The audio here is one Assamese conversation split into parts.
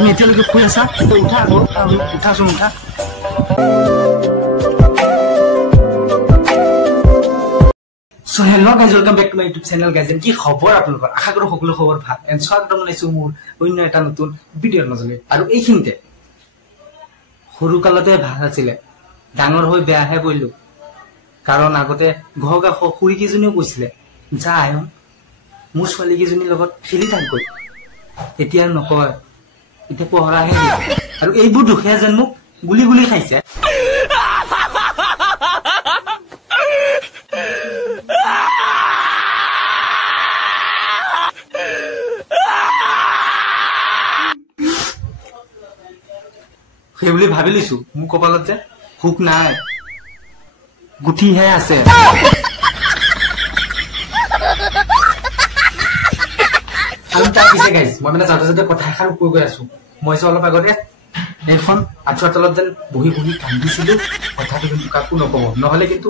তুমি এতিয়ালৈকে শুই আছা? উঠা আকৌ, উঠাচোন উঠা। So hello guys, welcome back to my YouTube channel guys. কি খবৰ আপোনালোকৰ? আশা কৰো সকলো খবৰ ভাল। এণ্ড স্বাগতম জনাইছো মোৰ অন্য এটা নতুন ভিডিঅ'ৰ মাজলৈ। আৰু এইখিনিতে সৰু কালতে ভাল আছিলে, ডাঙৰ হৈ বেয়াহে পৰিলো। কাৰণ আগতে ঘৰ কাষৰ খুৰী কেইজনীও কৈছিলে যা আয়ন মোৰ ছোৱালী কেইজনীৰ লগত খেলি থাকগৈ। এতিয়া নকয়, এতিয়া পঢ়াহে আৰু এইবোৰ দুখীয়া যেন মোক গুলি গুলি খাইছে। সেই বুলি ভাবি লৈছো মোৰ কপালত যে সুখ নাই, গুঠিহে আছে। আৰু তাৰ পিছে গাইজ মই মানে যাতে যাতে কথা এষাৰ কৈ গৈ আছো। মই যে অলপ আগতে এইখন আঁঠুৱাৰ তলত যেন বহি বহি কান্দিছিলো, কথাটো কিন্তু কাকো নকব, নহলে কিন্তু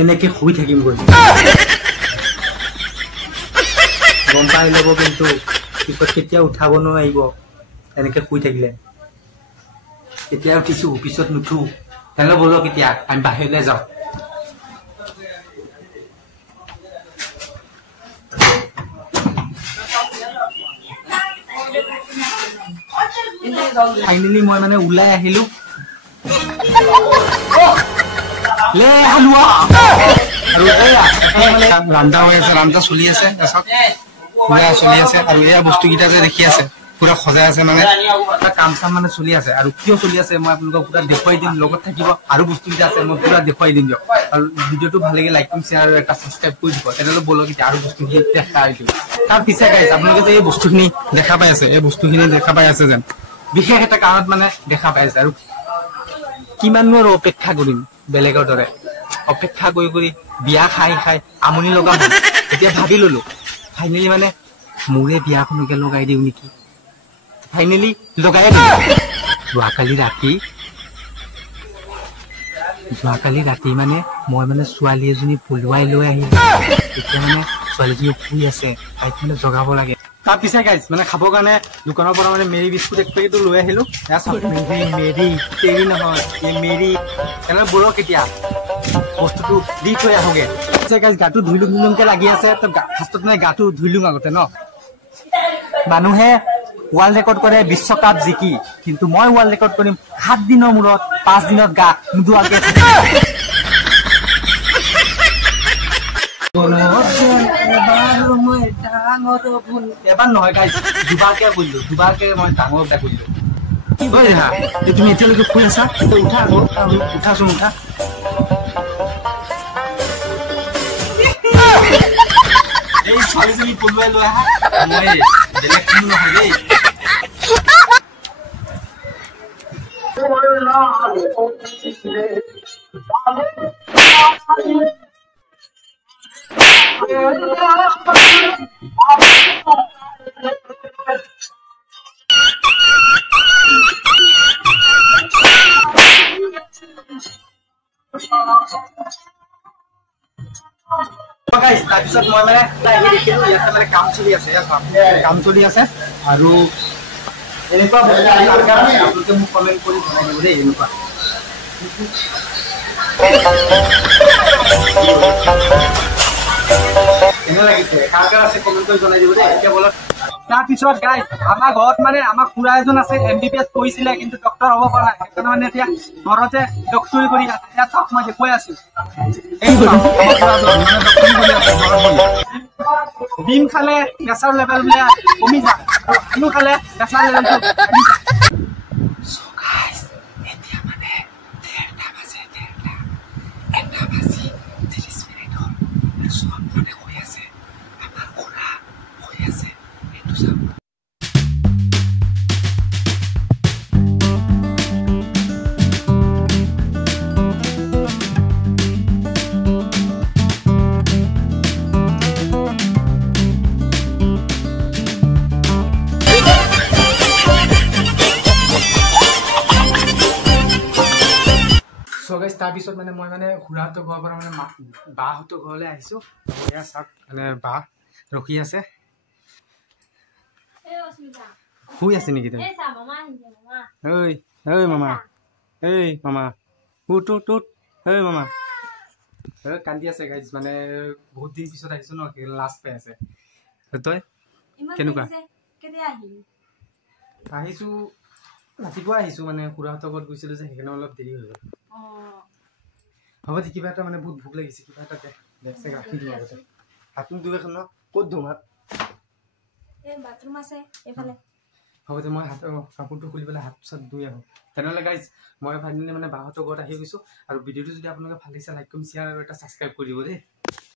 এনেকে শুই থাকিম গৈ। গম পাই ল'ব কিন্তু পিছত কেতিয়া উঠাব নোৱাৰিব এনেকে শুই থাকিলে। এতিয়া উঠিছো, পিছত নুঠো। তেনেহ'লে বলক এতিয়া আমি বাহিৰলৈ যাওঁ। ফাইনেলি মই মানে ওলাই আহিলো। আৰু এয়া মানে ৰান্ধা হৈ আছে, ৰান্ধা চলি আছে, চলি আছে। আৰু এয়া বস্তুকেইটা যে দেখি আছে পুৰা সজাই আছে, মানে কাম চাম মানে চলি আছে। আৰু কিয় চলি আছে মই আপোনালোকক পুৰা দেখুৱাই দিম, লগত থাকিব আৰু বস্তুকেইটা আছে মই পুৰা দেখুৱাই দিম দিয়ক। আৰু ভিডিঅ'টো ভাল লাগে লাইক কৰিম, শ্বেয়াৰ আৰু এটা ছাবস্ক্ৰাইব কৰি দিব। তেনেহ'লে বলক এতিয়া আৰু বস্তুখিনি দেখাই দিম। তাৰ পিছে গাইজ আপোনালোকে যে এই বস্তুখিনি দেখা পাই আছে, এই বস্তুখিনি দেখা পাই আছে যেন বিশেষ এটা কাৰণত মানে দেখা পাই আছে। আৰু কিমাননো আৰু অপেক্ষা কৰিম, বেলেগৰ দৰে অপেক্ষা কৰি কৰি বিয়া খাই খাই আমনি লগা হ'ল। এতিয়া ভাবি ললো ফাইনেলি মানে মোৰে বিয়াখনকে লগাই দিওঁ নেকি। ফাইনেলি লগাই দিম। যোৱাকালি ৰাতি মানে মই মানে ছোৱালী এজনী পলুৱাই লৈ আহিলো। এতিয়া মানে ছোৱালীজনী শুই আছে, তাইক মানে জগাব লাগে। তাৰ পিছে গাইজ মানে খাবৰ কাৰণে দোকানৰ পৰা মানে মেৰী বিস্কুট এক পেকেটো লৈ আহিলো। মেৰী নহয় মেৰী। তেনেহ'লে বলক কেতিয়া বস্তুটো দি থৈ আহোগে। গাইজ গাটো ধুই লুংকে লাগি আছে, তো ফাৰ্ষ্টত মানে গাটো ধুই লুং আগতে ন। মানুহে ৱৰ্ল্ড ৰেকৰ্ড কৰে বিশ্বকাপ জিকি, কিন্তু মই ৱৰ্ল্ড ৰেকৰ্ড কৰিম 7 দিনৰ মূৰত 5 দিনত গা নোধোৱাকে। এবাৰ নহয় গাইজ, দুবাৰকে কৰিলো, দুবাৰকে মই ডাঙৰ এটা কৰিলো। তুমি এতিয়ালৈকে শুই আছা? উঠা আকৌ, উঠাচোন উঠা। এই ছোৱালীজনী পলুৱাই লৈ আহা, মই বেলেগ কোনো নহয় দেই। তাৰপিছত মই মানে দেখিলো ইয়াতে মানে কাম চলি আছে, কাম চলি আছে। আৰু এনেকুৱা আপোনালোকে মোক কমেণ্ট কৰি জনাই দিব দেই। এনেকুৱা কেনে লাগিছে কাৰ কাৰ আছে কমেণ্ট কৰি জনাই দিব দেই। এতিয়া বলক তাৰপিছত গাইজ আমাৰ ঘৰত মানে আমাৰ খুৰা এজন আছে, MBBS কৰিছিলে কিন্তু ডক্টৰ হ'ব পৰা নাই। সেইকাৰণে মানে এতিয়া ঘৰতে ডক্টৰী কৰি আছে। ইয়াত চাওক মই দেখুৱাই আছো, ডিম খালে প্ৰেছাৰ লেভেল বোলে কমি যায়, আৰু আলু খালে প্ৰেছাৰ লেভেলটো তাৰপিছত মানে মই মানে খুৰাহঁতৰ ঘৰৰ পৰা মানে বাহঁতৰ ঘৰলৈ আহিছো। এয়া চাওক মানে বা ৰখি আছে শুই আছে নেকি তই ঐ ঐ মামা এই মামা উঠ উঠ উঠ ঐ মামা কান্দি আছে গাইজ মানে বহুত দিন পিছত আহিছো ন লাষ্ট পাই আছে তই কেনেকুৱা আহিছো ৰাতিপুৱা আহিছো মানে খুৰাহঁতৰ ঘৰত গৈছিলো যে সেইকাৰণে অলপ দেৰি হৈ গ'ল হ'ব দে কিবা এটা মানে বহুত ভোক লাগিছে কিবা এটা দেখছে গাখীৰ দিওঁ আগতে হাতটো ধুই এখন ক'ত ধুম হাত বাথৰুম আছে এইফালে হ'ব দে মই হাতৰ কাপোৰটো খুলি পেলাই হাত চাত ধুই আহোঁ তেনেহ'লে গাইজ মই ভাইদিনে মানে বাহঁতৰ ঘৰত আহি গৈছোঁ আৰু ভিডিঅ'টো যদি আপোনালোকে ভাল লাগিছে লাইক কমেণ্ট শ্বেয়াৰ আৰু এটা ছাবস্ক্ৰাইব কৰি দিব দেই